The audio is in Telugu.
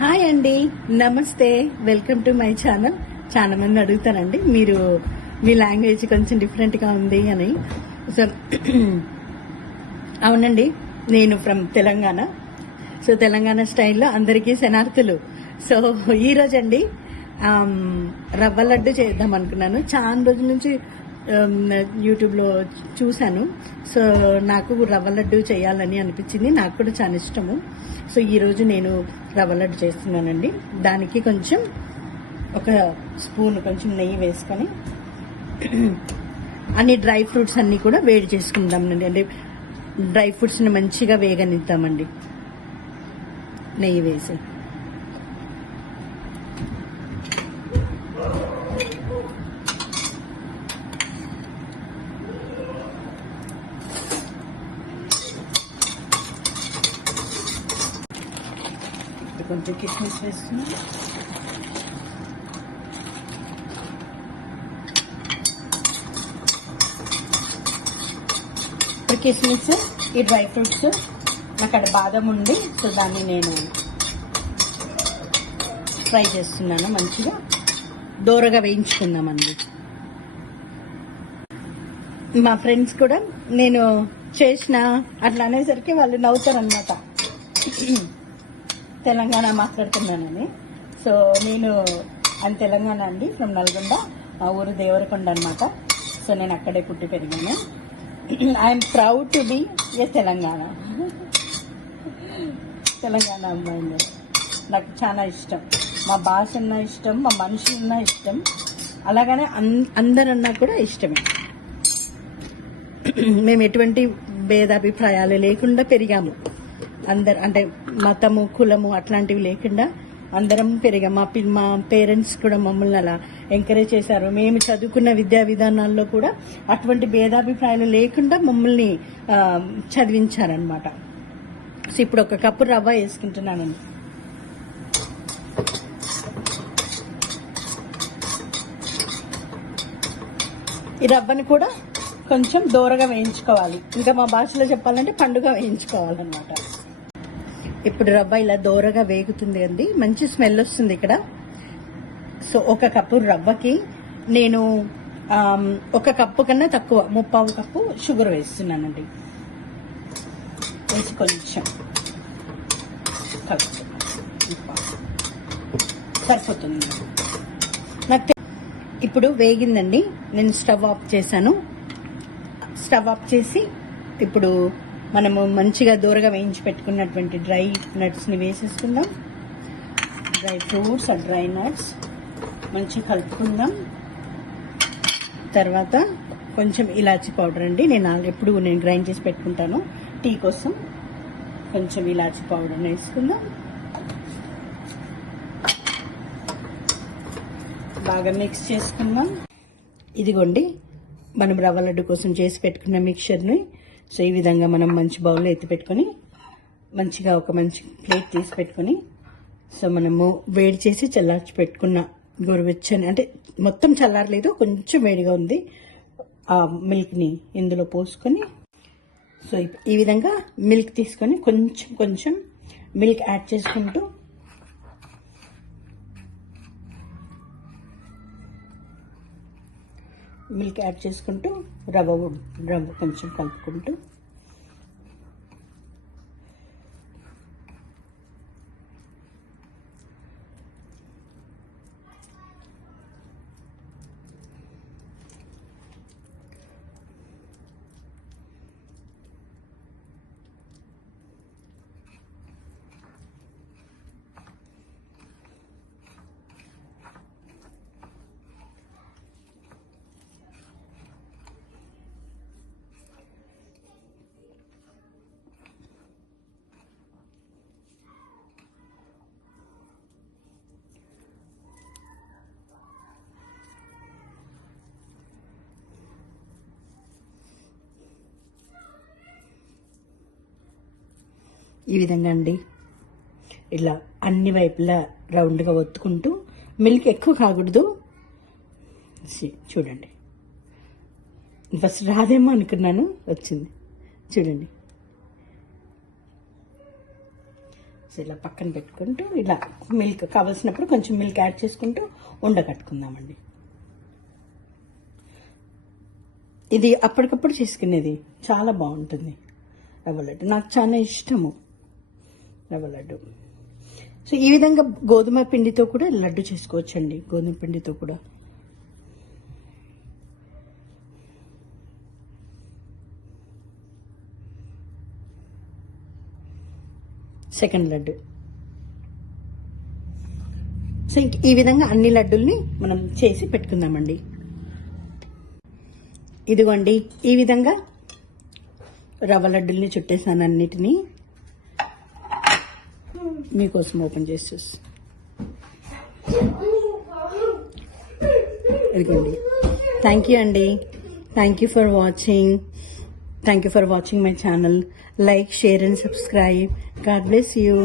హాయ్ అండి. నమస్తే. Welcome to my channel. చాలా మంది అడుగుతానండి. మీరు మీ లాంగ్వేజ్ కొంచెం డిఫరెంట్గా ఉంది అని. సో అవునండి. నేను ఫ్రమ్ తెలంగాణ. సో తెలంగాణ స్టైల్లో అందరికీ శనార్థులు. సో ఈ రోజండి రవ్వ లడ్డు చేద్దాం అనుకున్నాను. చాలా రోజుల నుంచి Um, యూట్యూబ్లో చూశాను. సో నాకు రవ్వ లడ్డు చేయాలని అనిపించింది. నాకు కూడా చాలా ఇష్టము. సో ఈరోజు నేను రవ్వ లడ్డు చేస్తున్నానండి. దానికి కొంచెం ఒక స్పూన్ కొంచెం నెయ్యి వేసుకొని అన్ని డ్రై ఫ్రూట్స్ అన్నీ కూడా వేడి చేసుకుందామండి. అంటే డ్రై ఫ్రూట్స్ని మంచిగా వేగనిద్దామండి. నెయ్యి వేసి. కొంచెం కిస్మిస్ వేసుకుని. ఇప్పుడు కిస్మిస్ ఈ డ్రై ఫ్రూట్స్ నాకు అక్కడ బాదం ఉంది సో దాన్ని నేను ఫ్రై చేస్తున్నాను మంచిగా. దూరగా వేయించుకుందామండి. మా ఫ్రెండ్స్ కూడా నేను చేసిన అట్లా అనేసరికి వాళ్ళు నవ్వుతారనమాట తెలంగాణ మాట్లాడుతున్నానండి. సో నేను అని తెలంగాణ అండి ఫ్రమ్ నల్గొండ. మా ఊరు దేవరకొండ అనమాట సో నేను అక్కడే పుట్టి పెరిగాను. I'm proud to be a Telangana. Telangana అమ్మాయిని నాకు చాలా ఇష్టం. మా భాష అన్నా ఇష్టం మా మనుషులన్నా ఇష్టం. అలాగనే అన్- అందరన్నా కూడా ఇష్టమే. మేము ఎటువంటి భేదాభిప్రాయాలు లేకుండా పెరిగాము. అందరు అంటే మతము కులము అట్లాంటివి లేకుండా అందరం పెరిగాం. మా పి మా పేరెంట్స్ కూడా మమ్మల్ని అలా ఎంకరేజ్ చేశారు. మేము చదువుకున్న విద్యా విధానాల్లో కూడా అటువంటి భేదాభిప్రాయాలు లేకుండా మమ్మల్ని చదివించారనమాట సో ఇప్పుడు ఒక కప్పు రవ్వ వేసుకుంటున్నానండి. ఈ రవ్వని కూడా కొంచెం దూరగా వేయించుకోవాలి. ఇంకా మా భాషలో చెప్పాలంటే పండుగ వేయించుకోవాలన్నమాట. ఇప్పుడు రవ్వ ఇలా దోరగా వేగుతుంది అండి. మంచి స్మెల్ వస్తుంది ఇక్కడ. సో ఒక కప్పు రవ్వకి నేను ఒక కప్పు కన్నా తక్కువ ముప్పావు కప్పు షుగర్ వేస్తున్నానండి. వేసి కొంచెం. సరిపోతుంది. నాకు ఇప్పుడు వేగిందండి. నేను స్టవ్ ఆఫ్ చేశాను. స్టవ్ ఆఫ్ చేసి ఇప్పుడు మనము మంచిగా దూరగా వేయించి పెట్టుకున్నటువంటి డ్రై నట్స్ని వేసేసుకుందాం. డ్రై ఫ్రూట్స్ ఆ డ్రై నట్స్. మంచిగా కలుపుకుందాం. తర్వాత కొంచెం ఇలాచి పౌడర్ అండి. నేను ఎప్పుడు నేను గ్రైండ్ చేసి పెట్టుకుంటాను. టీ కోసం కొంచెం ఇలాచి పౌడర్ వేసుకుందాం. బాగా మిక్స్ చేసుకుందాం. ఇదిగోండి మనం రవ్వ లడ్డు కోసం చేసి పెట్టుకున్న మిక్చర్ని సో ఈ విధంగా మనం మంచి బౌల్లో ఎత్తి పెట్టుకొని మంచిగా ఒక మంచి ప్లేట్ తీసి పెట్టుకొని సో మనము వేడి చేసి చల్లార్చి పెట్టుకున్న గోరువెచ్చని అంటే మొత్తం చల్లారలేదు కొంచెం వేడిగా ఉంది ఆ మిల్క్ని ఇందులో పోసుకొని సో ఈ విధంగా మిల్క్ తీసుకొని కొంచెం కొంచెం మిల్క్ యాడ్ చేసుకుంటూ మిల్క్ యాడ్ చేసుకుంటూ రవ్వ రవ్వ కొంచెం కలుపుకుంటూ ఈ విధంగా అండి. ఇలా అన్ని వైపులా రౌండ్గా ఒత్తుకుంటూ మిల్క్ ఎక్కువ కాకూడదు. చూడండి. ఫస్ట్ రాదేమో అనుకున్నాను వచ్చింది. చూడండి. సో ఇలా పక్కన పెట్టుకుంటూ ఇలా మిల్క్ కావలసినప్పుడు కొంచెం మిల్క్ యాడ్ చేసుకుంటూ ఉండ కట్టుకుందామండి. ఇది అప్పటికప్పుడు చేసుకునేది. చాలా బాగుంటుంది. రవ్వ నాకు చాలా ఇష్టము. రవ్వ లడ్డు. సో ఈ విధంగా గోధుమ పిండితో కూడా లడ్డు చేసుకోవచ్చండి. గోధుమ పిండితో కూడా. సెకండ్ లడ్డు. సో ఈ విధంగా అన్ని లడ్డుల్ని మనం చేసి పెట్టుకుందామండి. ఇదిగోండి ఈ విధంగా రవ్వ లడ్డుల్ని చుట్టేసాను అన్నిటినీ మీకోసం ఓపెన్ చేసి చూసి ఇదిగోండి థ్యాంక్ యూ అండి thank you for watching thank you for watching my channel like share and subscribe God bless you